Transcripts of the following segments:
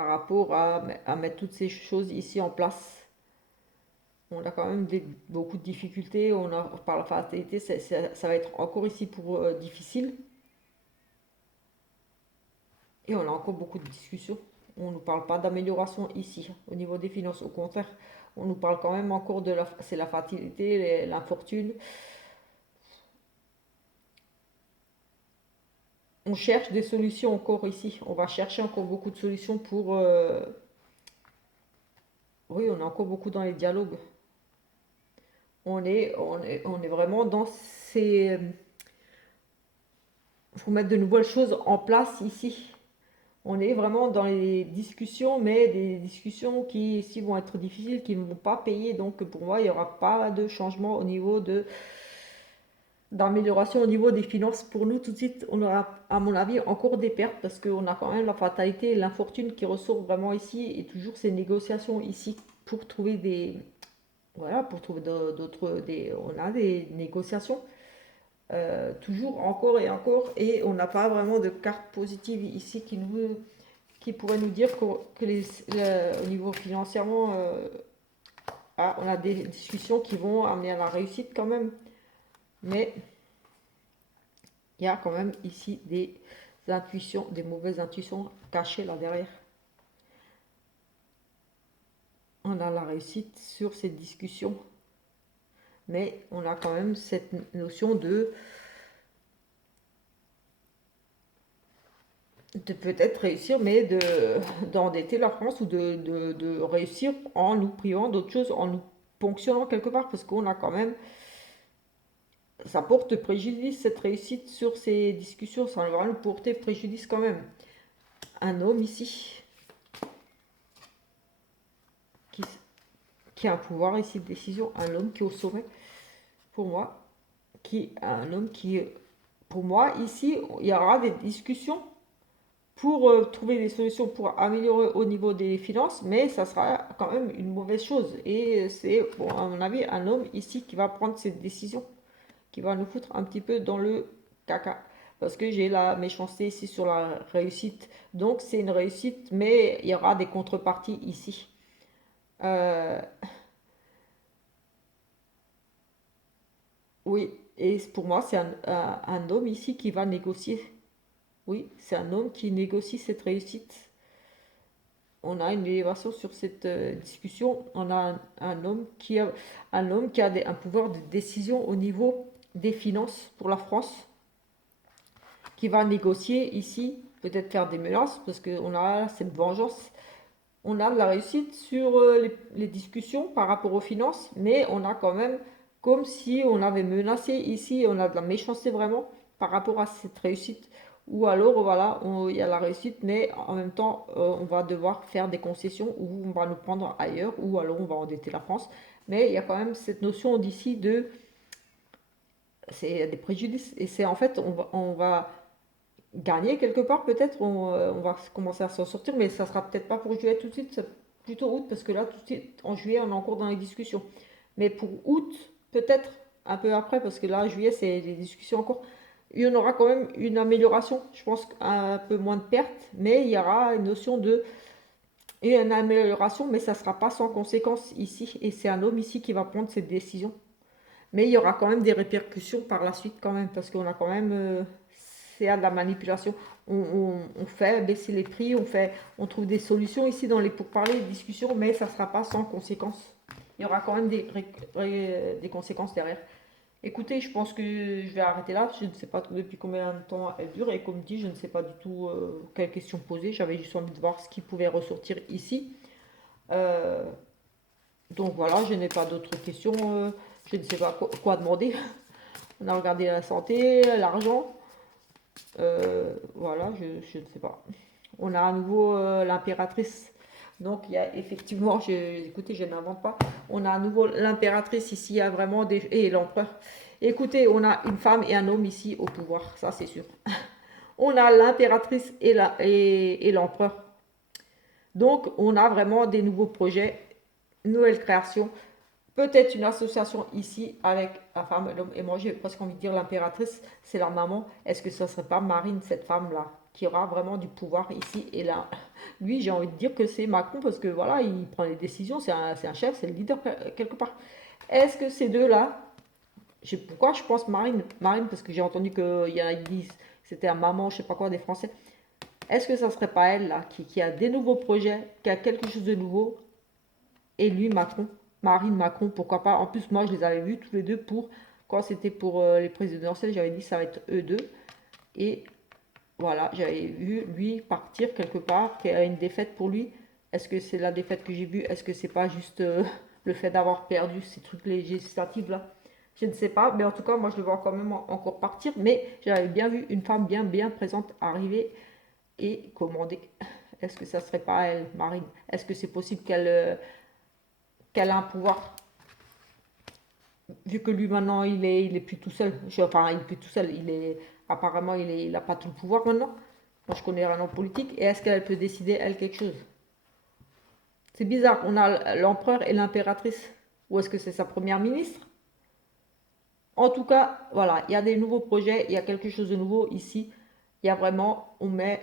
par rapport à mettre toutes ces choses ici en place. On a quand même beaucoup de difficultés, par la fatalité, ça va être encore ici pour difficile. Et on a encore beaucoup de discussions. On ne nous parle pas d'amélioration ici, au niveau des finances. Au contraire, on nous parle quand même encore c'est la fatalité, l'infortune. On cherche des solutions encore ici. On va chercher encore beaucoup de solutions pour... Oui, on est encore beaucoup dans les dialogues. On est vraiment dans ces... Il faut mettre de nouvelles choses en place ici. On est vraiment dans les discussions, mais des discussions qui ici vont être difficiles, qui ne vont pas payer. Donc pour moi, il n'y aura pas de changement au niveau d'amélioration au niveau des finances. Pour nous, tout de suite, on aura, à mon avis, encore des pertes parce qu'on a quand même la fatalité, l'infortune qui ressort vraiment ici et toujours ces négociations ici pour trouver des... Voilà, pour trouver d'autres... On a des négociations. Toujours, encore et encore, et on n'a pas vraiment de carte positive ici qui pourrait nous dire au niveau financièrement, on a des discussions qui vont amener à la réussite quand même. Mais il y a quand même ici des intuitions, des mauvaises intuitions cachées là derrière. On a la réussite sur ces discussions, mais on a quand même cette notion de peut-être réussir, mais d'endetter la France ou de réussir en nous privant d'autres choses, en nous ponctionnant quelque part, parce qu'on a quand même, ça porte préjudice cette réussite sur ces discussions, ça va nous porter préjudice quand même. Un homme ici qui, qui a un pouvoir ici de décision, un homme qui est au sommet, pour moi, un homme qui, pour moi, ici, il y aura des discussions pour trouver des solutions pour améliorer au niveau des finances, mais ça sera quand même une mauvaise chose. Et c'est, bon, à mon avis, un homme ici qui va prendre cette décision, qui va nous foutre un petit peu dans le caca. Parce que j'ai la méchanceté ici sur la réussite. Donc c'est une réussite, mais il y aura des contreparties ici. Euh, oui, et pour moi, c'est un homme ici qui va négocier. Oui, c'est un homme qui négocie cette réussite. On a une élévation sur cette discussion. On a un homme qui a un pouvoir de décision au niveau des finances pour la France, qui va négocier ici, peut-être faire des menaces, parce qu'on a cette vengeance. On a de la réussite sur les discussions par rapport aux finances, mais on a quand même, comme si on avait menacé ici, on a de la méchanceté vraiment par rapport à cette réussite. Ou alors, voilà, il y a la réussite, mais en même temps, on va devoir faire des concessions ou on va nous prendre ailleurs, ou alors on va endetter la France. Mais il y a quand même cette notion d'ici de... C'est des préjudices. Et c'est en fait, on va gagner quelque part peut-être, on va commencer à s'en sortir, mais ça sera peut-être pas pour juillet tout de suite, c'est plutôt août, parce que là, tout de suite, en juillet, on est encore dans les discussions. Mais pour août, peut-être un peu après, parce que là, juillet, c'est des discussions encore. Il y en aura quand même une amélioration, je pense un peu moins de pertes, mais il y aura une notion de... Et une amélioration, mais ça ne sera pas sans conséquence ici. Et c'est un homme ici qui va prendre cette décision. Mais il y aura quand même des répercussions par la suite quand même, parce qu'on a quand même, c'est à de la manipulation. On fait baisser les prix, on trouve des solutions ici dans les pourparlers, les discussions, mais ça ne sera pas sans conséquences. Il y aura quand même des conséquences derrière. Écoutez, je pense que je vais arrêter là. Je ne sais pas depuis combien de temps elle dure et comme dit, je ne sais pas du tout quelles questions poser. J'avais juste envie de voir ce qui pouvait ressortir ici. Euh, donc voilà, je n'ai pas d'autres questions. Je ne sais pas quoi demander. On a regardé la santé, l'argent. Voilà, je ne sais pas. On a à nouveau l'impératrice. Donc il y a effectivement, écoutez, je n'invente pas. On a à nouveau l'impératrice ici, il y a vraiment des... Et l'empereur. Écoutez, on a une femme et un homme ici au pouvoir, ça c'est sûr. On a l'impératrice et l'empereur. Donc on a vraiment des nouveaux projets, nouvelles créations. Peut-être une association ici avec la femme et l'homme. Et moi, j'ai presque envie de dire l'impératrice, c'est la maman. Est-ce que ça ne serait pas Marine, cette femme-là? qui aura vraiment du pouvoir ici et là. Lui, j'ai envie de dire que c'est Macron parce que voilà, il prend les décisions, c'est un chef, c'est le leader quelque part. Est-ce que ces deux-là, pourquoi je pense Marine? Marine, parce que j'ai entendu qu'il y en a qui disent c'était un maman, je sais pas quoi, des Français. Est-ce que ça serait pas elle là qui a des nouveaux projets, qui a quelque chose de nouveau, et lui Macron, Marine Macron, pourquoi pas? En plus, moi je les avais vus tous les deux pour quand c'était pour les présidentielles, j'avais dit ça va être eux deux, et voilà, j'avais vu lui partir quelque part, qu'il y a une défaite pour lui. Est-ce que c'est la défaite que j'ai vue? Est-ce que c'est pas juste le fait d'avoir perdu ces trucs législatifs là? Je ne sais pas, mais en tout cas, moi je le vois quand même encore partir. Mais j'avais bien vu une femme bien présente arriver et commander. Est-ce que ça serait pas elle, Marine? Est-ce que c'est possible qu'elle a un pouvoir? Vu que lui maintenant il est plus tout seul. Enfin, il est plus tout seul. Apparemment il a pas tout le pouvoir maintenant. Moi je connais rien en politique. Et est-ce qu'elle peut décider elle quelque chose? C'est bizarre. On a l'empereur et l'impératrice. Ou est-ce que c'est sa première ministre? En tout cas, voilà, il y a des nouveaux projets, il y a quelque chose de nouveau ici. Il y a vraiment, on met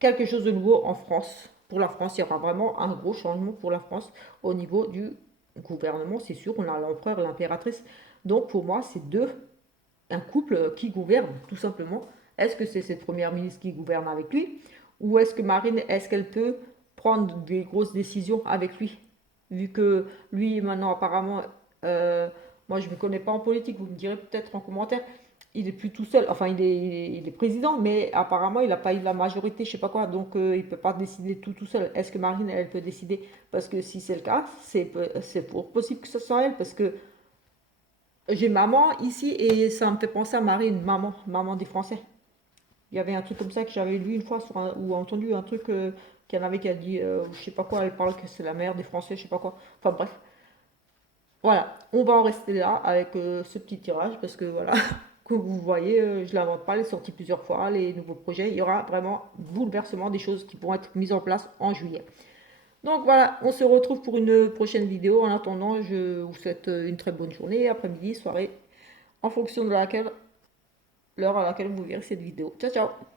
quelque chose de nouveau en France. Pour la France, il y aura vraiment un gros changement pour la France au niveau du gouvernement. C'est sûr, on a l'empereur et l'impératrice. Donc pour moi, c'est un couple qui gouverne, tout simplement. Est-ce que c'est cette première ministre qui gouverne avec lui? Ou est-ce que Marine, est-ce qu'elle peut prendre des grosses décisions avec lui? Vu que lui, maintenant, apparemment, euh, moi je ne me connais pas en politique, vous me direz peut-être en commentaire, il est plus tout seul, enfin il est président, mais apparemment il n'a pas eu la majorité, je sais pas quoi, donc il ne peut pas décider tout seul. Est-ce que Marine, elle peut décider? Parce que si c'est le cas, c'est pour possible que ce soit elle, parce que j'ai maman ici et ça me fait penser à Marine, maman des Français. Il y avait un truc comme ça que j'avais lu une fois ou entendu un truc qu'il y en avait qui a dit, je sais pas quoi, elle parle que c'est la mère des Français, je sais pas quoi. Enfin bref, voilà, on va en rester là avec ce petit tirage parce que voilà, comme vous voyez, je ne l'invente pas, elle est sortie plusieurs fois, les nouveaux projets, il y aura vraiment bouleversement des choses qui pourront être mises en place en juillet. Donc voilà, on se retrouve pour une prochaine vidéo. En attendant, je vous souhaite une très bonne journée, après-midi, soirée, en fonction de l'heure à laquelle vous verrez cette vidéo. Ciao, ciao!